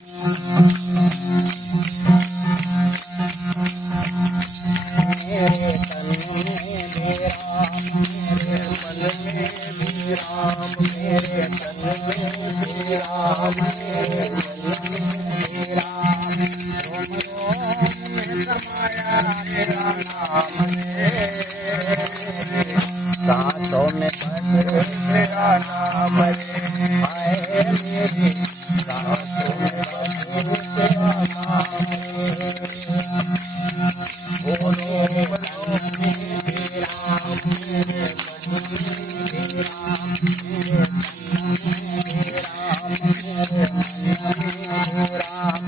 मेरे तन में भी राम, मेरे मन में भी राम, मेरे तन में भी राम, मेरे मन में भी राम। रोम रोम में समाया तेरा नाम रे, सांसों में बसे तेरा नाम रे। आए मेरी सांसों में बसे तेरा नाम रे। बोलो बोलो मेरे राम, मेरे मन में भी राम, मेरे तन में भी राम, मेरे मन में भी राम।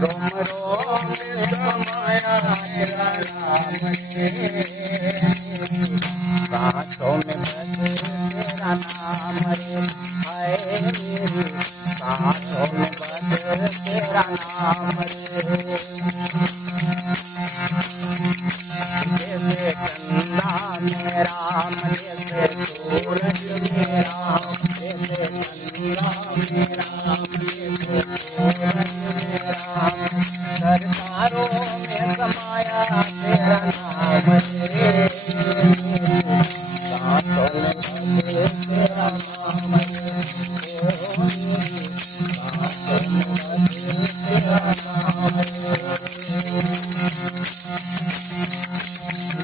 रोम रोम में समाया तेरा नाम रे, सांसों में बसे तेरा नाम रे। हाय मेरी सांसों में बसे तेरा नाम रे। जैसे चंदा में राम, जैसे सूरज में राम, जैसे चंदा में राम, जैसे सूरज में राम। सरकारों में समाया तेरा नाम रे, सांसों में बसे तेरा नाम रे। सांसों में बसे तेरा नाम रे।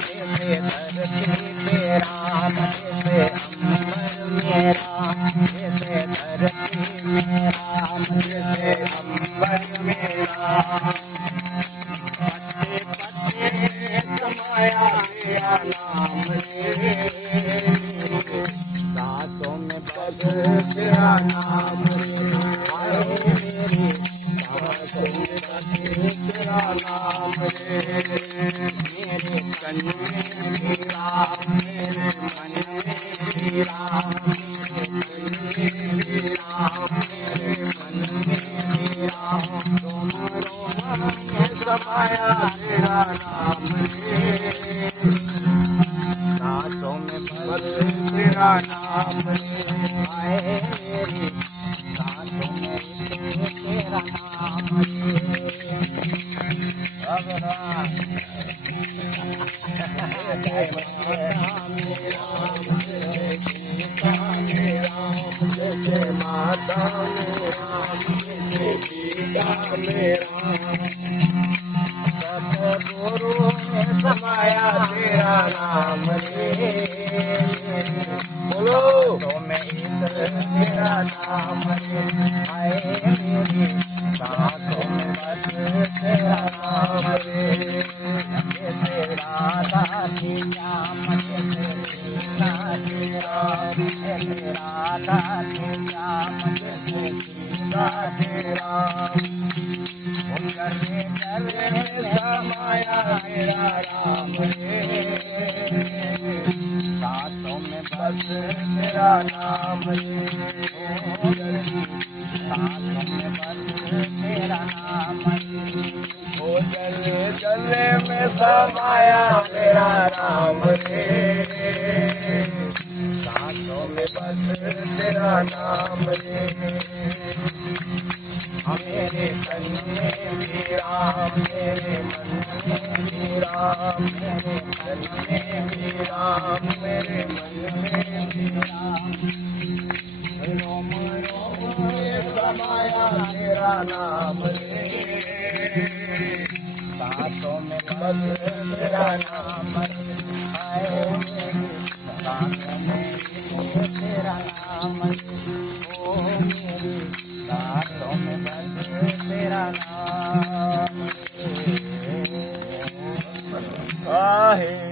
जैसे धरती पे राम, जैसे अम्बर में राम, जैसे धरती में राम, जैसे अम्बर में राम। पत्ते पत्ते समाया तेरा नाम रे, सांसों में बसे तेरा नाम रे। आए मेरी सांसों में बसे तेरा नाम रे। मेरे तन में भी राम, मेरे मन में भी राम, मेरे तन में भी राम, मेरे मन में भी राम। रोम रोम में समाया तेरा नाम रे, सांसों में बसे तेरा नाम रे। आए मेरी सांसों में बसे तेरा नाम रे। भगवान जय माता राम, जय पिता मेरा। सतगुरु में समाया तेरा नाम रे, बोलो तो मैं तेरा नाम रे। आए मेरी सांसों में बसे तेरा नाम रे। जैसे राधा की राम, जैसे सीता की राम, जैसे राधा की राम, जैसे सीता की राम। गले गले समाया तेरा राम रे, सांसों में बसे तेरा नाम रे। सांसों में बसे तेरा नाम रे। ओ गले गले में समाया तेरा राम रे, सांसों में बसे तेरा नाम रे। मेरे तन में भी राम, मेरे मन में भी राम, मेरे तन में भी राम, मेरे मन में भी राम। रोम रोम में समाया तेरा नाम रे, सांसों में बसे तेरा नाम रे। आए मेरी सांसों में बसे तेरा नाम रे। ओ मेरी सांसों में बसे तेरा नाम रे।